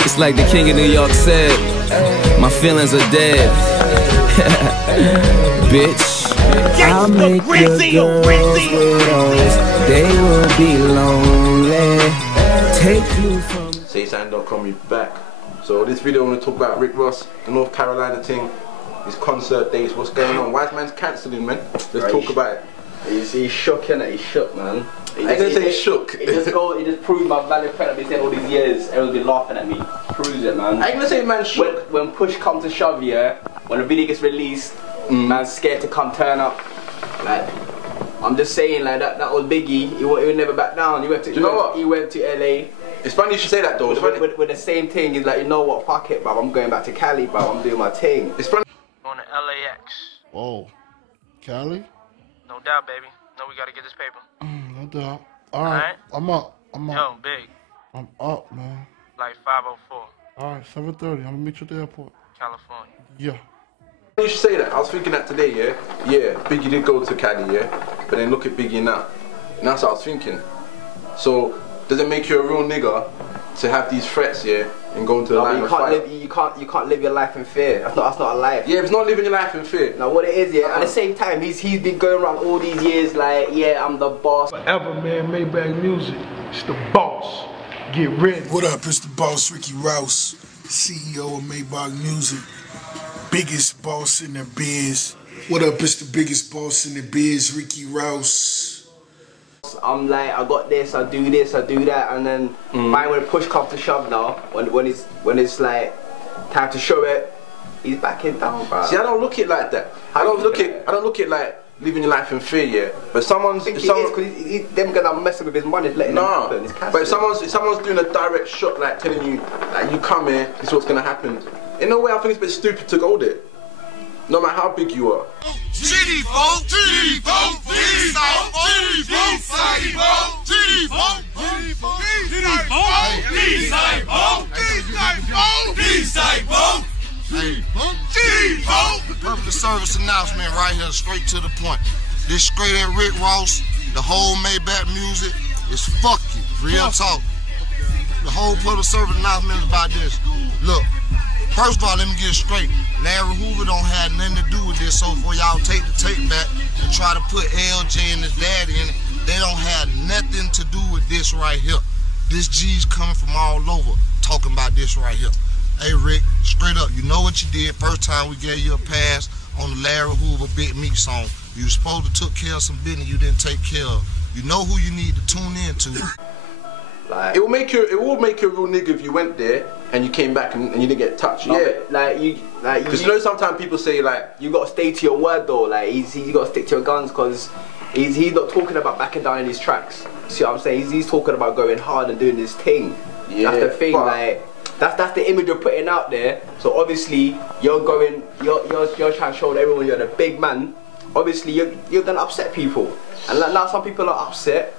It's like the king of New York said, my feelings are dead. Bitch, I'll make the girls widows, they will be lonely. Take you from SaySomething.com, we back. So this video I want to talk about Rick Ross, the North Carolina thing, his concert dates, what's going on. Wise man's cancelling, man. Let's talk about it. He's shook, innit? He's shook, man. I ain't gonna say he's shook. It just proved my valid credit. I've been saying all these years, everyone's been laughing at me. Proves it, man. I ain't gonna say man's shook. When push comes to shove, yeah, when the video gets released, man's scared to come turn up. Like, I'm just saying, like, that was Biggie. He would never back down. He went to, he went to LA. It's funny you should say that, though. With the same thing, he's like, you know what, fuck it, bro. I'm going back to Cali, bro. I'm doing my thing. It's funny. On the LAX. Oh, Cali? No doubt, baby. No, we gotta get this paper. No doubt. Alright, I'm up. Yo, big. I'm up, man. Like 5:04. Alright, 7:30. I'm gonna meet you at the airport. California. Yeah. You should say that. I was thinking that today, yeah? Yeah, Biggie did go to Cali, yeah? But then look at Biggie now. And that's what I was thinking. So, does it make you a real nigga to have these threats, yeah? And go into the line of fire? You can't live your life in fear. That's not a life. Yeah, it's not living your life in fear. Now what it is, yeah, at the same time, he's been going around all these years like, yeah, I'm the boss. Forever, man, Maybach Music. It's the boss. Get ready. What up, it's the boss, Ricky Rouse, CEO of Maybach Music. Biggest boss in the biz. What up, it's the biggest boss in the biz, Ricky Rouse. I'm like, I got this, I do this, I do that, and then fine, when push comes to shove now, when it's like time to show it, he's backing down, bro. See, I don't look it like that. I don't look it like living your life in fear, yeah. But someone's them gonna messing with his money, letting him happen. But if someone's doing a direct shot, like telling you, like, you come here, this is what's gonna happen. In a way, I think it's a bit stupid to go there. No matter how big you are. GD folk, GD folk, GD folk, GD folk, GD folk, GD folk, GD folk. Public service announcement right here, straight to the point. This straight at Rick Ross, the whole Maybach Music is fuck you. Real talk. The whole public service announcement is about this. Look. First of all, let me get it straight. Larry Hoover don't have nothing to do with this, so for y'all take the tape back and try to put LJ and his dad in it, they don't have nothing to do with this right here. This G's coming from all over talking about this right here. Hey Rick, straight up, you know what you did first time we gave you a pass on the Larry Hoover Big Meat song. You were supposed to took care of some business you didn't take care of. You know who you need to tune in to. Like, it will make you a real nigga if you went there and you came back and you didn't get touched. No, yeah, because you know sometimes people say like you got to stay to your word though. Like he's got to stick to your guns because he's not talking about backing down in his tracks. See what I'm saying? He's talking about going hard and doing his thing. Yeah, that's the thing. Like that's the image you're putting out there. So obviously you're trying to show everyone you're the big man. Obviously you're gonna upset people, and like, now some people are upset.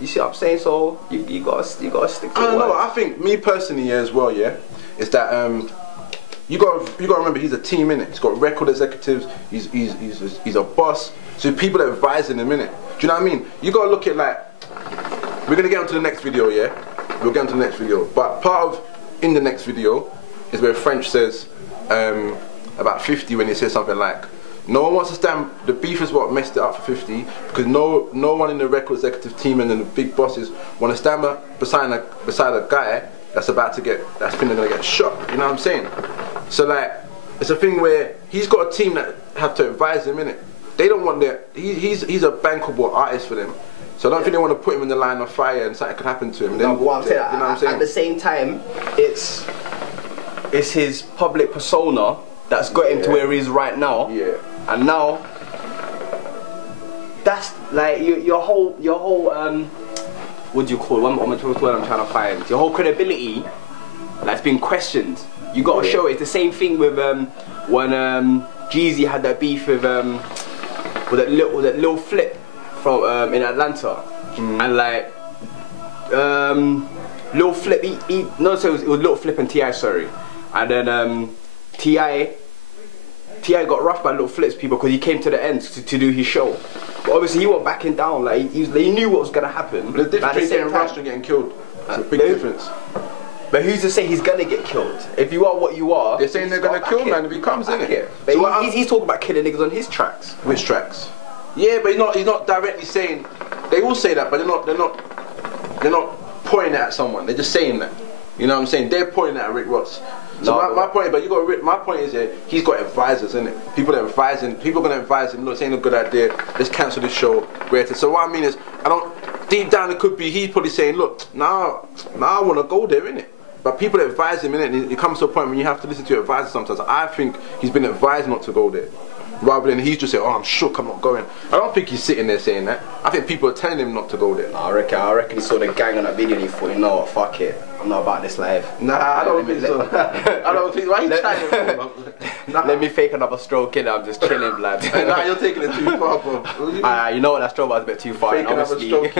You see what I'm saying? So you gotta stick to it. I don't know. I think me personally as well, yeah, is that you gotta remember he's a team innit. He's got record executives. He's a boss. So people are advising him innit. Do you know what I mean? You gotta look at like we're gonna get onto the next video, yeah. We'll get onto the next video. But part of in the next video is where French says about 50 when he says something like. No one wants to stand. The beef is what messed it up for 50 because no one in the record executive team and then the big bosses want to stand beside a guy that's gonna get shot. You know what I'm saying? So like, it's a thing where he's got a team that have to advise him in it. They don't want that. He's a bankable artist for them. So I don't think they want to put him in the line of fire and something could happen to him. No, what I'm saying, you know what I'm saying? At the same time, it's his public persona that's got him to where he is right now. Yeah. And now, that's like your whole what do you call it? What's the word I'm trying to find? Your whole credibility, that's been questioned. You got to show it. It's the same thing with when Jeezy had that beef with that Lil Flip from in Atlanta, and like Lil Flip, it was Lil Flip and T.I. sorry, and then T.I. got roughed by Lil Flip's people because he came to the end to do his show. But obviously he wasn't backing down. Like he knew what was gonna happen. But the difference between getting rushed and getting killed. It's a big difference. But who's to say he's gonna get killed? If you are what you are, they're saying they're gonna kill man if he comes in it. But so he's talking about killing niggas on his tracks. Which tracks? Yeah, but he's not directly saying. They all say that, but they're not pointing at someone. They're just saying that. You know what I'm saying? They're pointing at Rick Ross. So my point, but my point is that he's got advisors, isn't it? People are advising. People are gonna advise him. Look, this ain't a good idea. Let's cancel this show. So what I mean is, deep down it could be he's probably saying, look, now I want to go there, innit? But people advise him, innit? And it comes to a point when you have to listen to your advisors sometimes. I think he's been advised not to go there, rather than he's just saying, oh, I'm shook, I'm not going. I don't think he's sitting there saying that. I think people are telling him not to go there. I reckon he saw the gang on that video and he thought, you know what, fuck it. I'm not about this life. Nah, I don't think so. I don't think. Why are you trying to? Nah. Let me fake another stroke in. I'm just chilling, blood. Nah, you're taking it too far, bro. You know what? That stroke was a bit too far. Fake another stroke.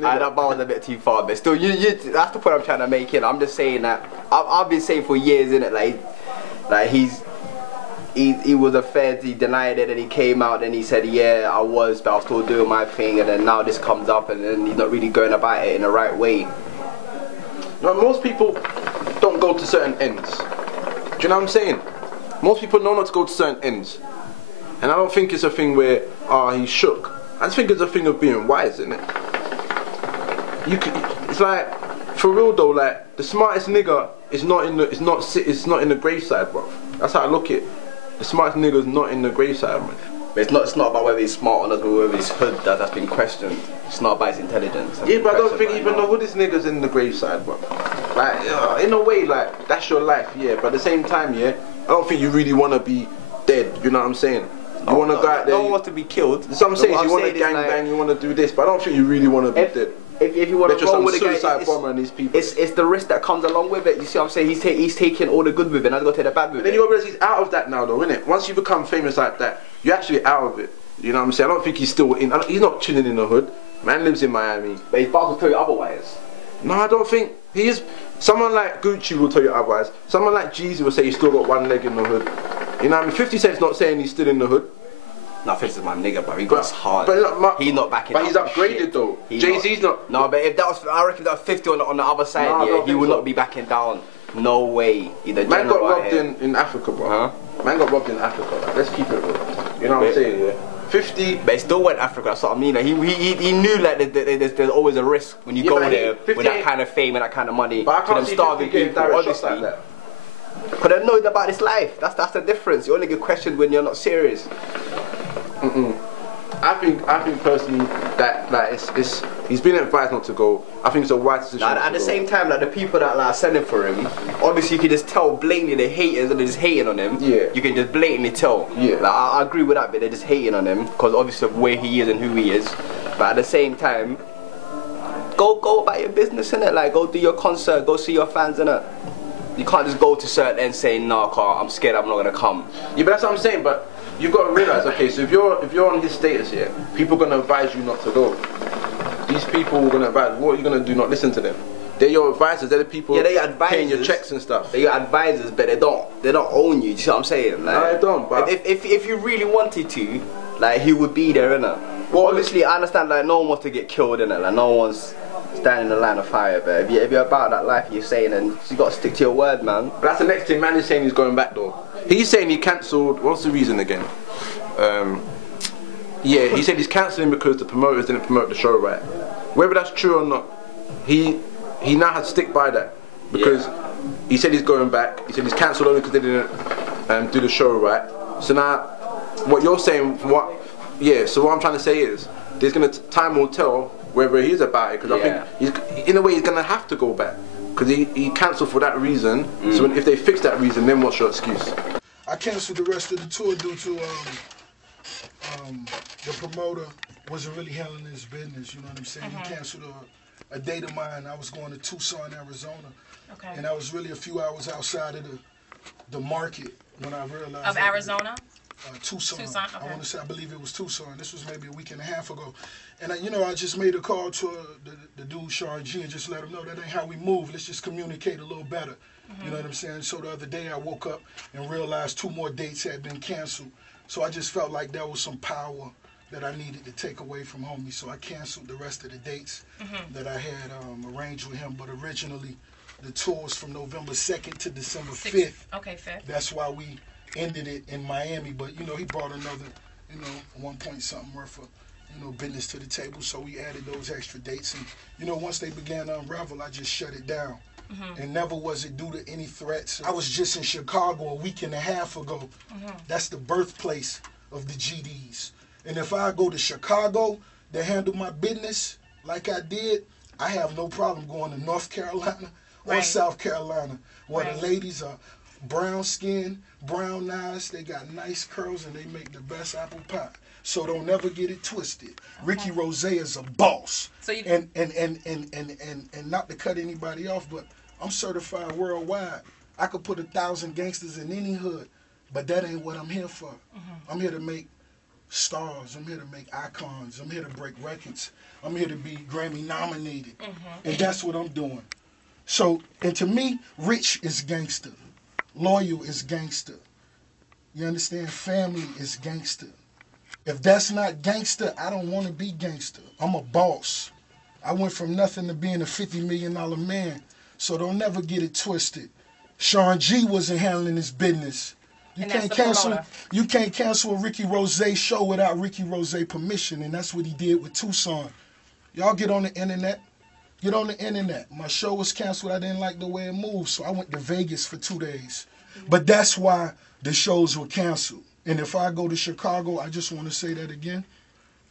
That bar was a bit too far, but still, that's the point I'm trying to make. I'm just saying that I've been saying for years, innit? Like he was a Fed, he denied it, and he came out and he said, yeah, I was, but I was still doing my thing, and then now this comes up, and then he's not really going about it in the right way. No, most people don't go to certain ends. Do you know what I'm saying? Most people know not to go to certain ends. And I don't think it's a thing where, he's shook. I just think it's a thing of being wise, isn't it? It's like, for real though, like, the smartest nigga is not in the graveside, bro. That's how I look at it. The smartest nigga's not in the graveside, man. But it's not about whether he's smart or not, but whether his hood that's been questioned. It's not about his intelligence. Yeah, but I don't think even the hoodest niggas in the graveside, bro. Like, in a way, like, that's your life, yeah. But at the same time, yeah, I don't think you really want to be dead. You know what I'm saying? You want to go out there. No one wants to be killed. That's what I'm saying. You want to gang, you want to do this, but I don't think you really want to be dead. If you want to roll with a suicide bomber and these people. It's the risk that comes along with it. You see what I'm saying? He's taking all the good with it, and I've got to take the bad with it. Then you realise he's out of that now, though, innit? Once you become famous like that, you're actually out of it. You know what I'm saying? I don't think he's still in. He's not chilling in the hood. Man lives in Miami. But his boss will tell you otherwise. No, I don't think he is. Someone like Gucci will tell you otherwise. Someone like Jeezy will say he's still got one leg in the hood. You know what I mean? 50 Cent's not saying he's still in the hood. No, 50 is my nigga, bro. He goes hard. But he's not backing. But he's upgraded though. Jay-Z's not. No, but if that was, I reckon that was 50 on the other side. Yeah, he would not be backing down. No way. Man got robbed in Africa, bro. Man got robbed in Africa. Like, let's keep it real. You know what I'm saying? Yeah. 50. But he still went Africa. That's what I mean. Like, he knew like there's always a risk when you go there with that kind of fame and that kind of money. But I can't see starving people, obviously. Like that. Because they know about this life. That's the difference. You only get questioned when you're not serious. I think personally that he's been advised not to go. I think it's a wise decision. At the same time, like the people that are sending for him, obviously you can just tell blatantly the haters and they're just hating on him. Yeah. You can just blatantly tell. Yeah. Like, I agree with that, but they're just hating on him because obviously of where he is and who he is. But at the same time, go about your business, innit? Like go do your concert, go see your fans, innit? You can't just go to certain ends saying, "No, I'm scared, I'm not gonna come." Yeah, but that's what I'm saying. But you've got to realise, okay, so if you're on his status here, people are gonna advise you not to go. These people are gonna advise. What are you gonna do? Not listen to them. They're your advisors. They're the people paying your checks and stuff. They're your advisors, but they don't own you. Do you see what I'm saying? Like, no, they don't. But if you really wanted to, like he would be there, innit? Well, obviously I understand. Like no one wants to get killed, innit? Like no one's standing in the line of fire. But if you're about that life, you're saying, and you got to stick to your word, man. But that's the next thing. Man is saying he's going back though. He's saying he cancelled. What's the reason again? Yeah, he said he's cancelling because the promoters didn't promote the show right. Whether that's true or not, he now has to stick by that because he said he's going back. He said he's cancelled only because they didn't do the show right. So now, what you're saying, so what I'm trying to say is, time will tell whether he's about it because I think in a way he's gonna have to go back because he cancelled for that reason. So if they fix that reason, then what's your excuse? I canceled the rest of the tour due to the promoter wasn't really handling his business, you know what I'm saying? He canceled a date of mine. I was going to Tucson, Arizona. Okay. And I was really a few hours outside of the market when I realized... Of Arizona? Tucson. Okay. I want to say, I believe it was Tucson. This was maybe a week and a half ago. And I just made a call to the dude, Sean G, and just let him know that ain't how we move. Let's just communicate a little better. You know what I'm saying? So the other day I woke up and realized 2 more dates had been canceled. So I just felt like there was some power that I needed to take away from homie, so I canceled the rest of the dates that I had arranged with him. But originally, the tour was from November 2nd to December 5th. Okay, 5th. That's why we ended it in Miami. But, you know, he brought another, you know, 1 point something worth of, you know, business to the table. So we added those extra dates. And, you know, once they began to unravel, I just shut it down. And never was it due to any threats. I was just in Chicago a week and a half ago. That's the birthplace of the GDs. And if I go to Chicago to handle my business like I did, I have no problem going to North Carolina or South Carolina, where the ladies are brown skin, brown eyes, they got nice curls, and they make the best apple pie. So don't never get it twisted. Ricky Rose is a boss. So you and not to cut anybody off, but I'm certified worldwide. I could put 1,000 gangsters in any hood, but that ain't what I'm here for. I'm here to make stars. I'm here to make icons. I'm here to break records. I'm here to be Grammy nominated. And that's what I'm doing. So, and to me, rich is gangster. Loyal is gangster. You understand? Family is gangster. If that's not gangster, I don't want to be gangster. I'm a boss. I went from nothing to being a $50 million man. So don't never get it twisted. Sean G wasn't handling his business. You can't cancel a Ricky Rose show without Ricky Rose permission, and that's what he did with Tucson. Y'all get on the internet. Get on the internet. My show was canceled. I didn't like the way it moved, so I went to Vegas for 2 days. But that's why the shows were canceled. And if I go to Chicago, I just want to say that again,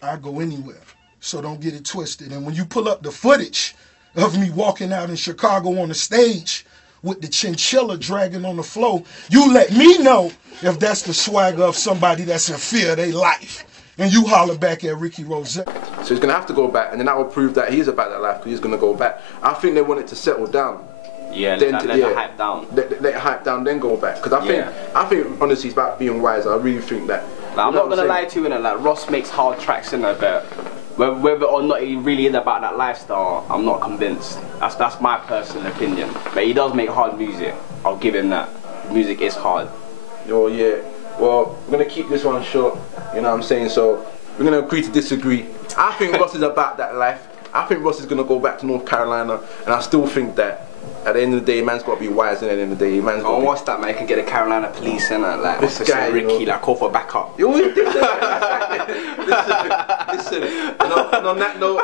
I go anywhere. So don't get it twisted. And when you pull up the footage of me walking out in Chicago on the stage with the chinchilla dragging on the floor, you let me know if that's the swagger of somebody that's in fear of their life. And you holler back at Ricky Rose. So he's going to have to go back, and then that will prove that he's about that life, because he's going to go back. I think they want it to settle down. Yeah, let the hype down. Let it hype down, then go back. Because I think honestly, it's about being wise. I really think that. Like, I'm not going to lie to you, like, Ross makes hard tracks in it, but whether or not he really is about that lifestyle, I'm not convinced. That's my personal opinion. But he does make hard music. I'll give him that. The music is hard. Oh yeah. Well, we're going to keep this one short, you know what I'm saying? So, we're going to agree to disagree. I think Ross is about that life. I think Ross is going to go back to North Carolina, and I still think that at the end of the day, man's got to be wise, and at the end of the day, man's got to what's that, man? You can get the Carolina police and like, this guy, Ricky, like, call for backup. You always did that. Listen, and on that note,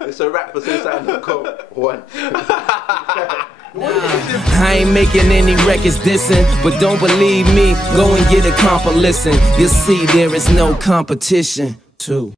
it's a wrap for Suicide.com. One. I ain't making any records dissing, but don't believe me, go and get a comp or listen. You'll see there is no competition. 2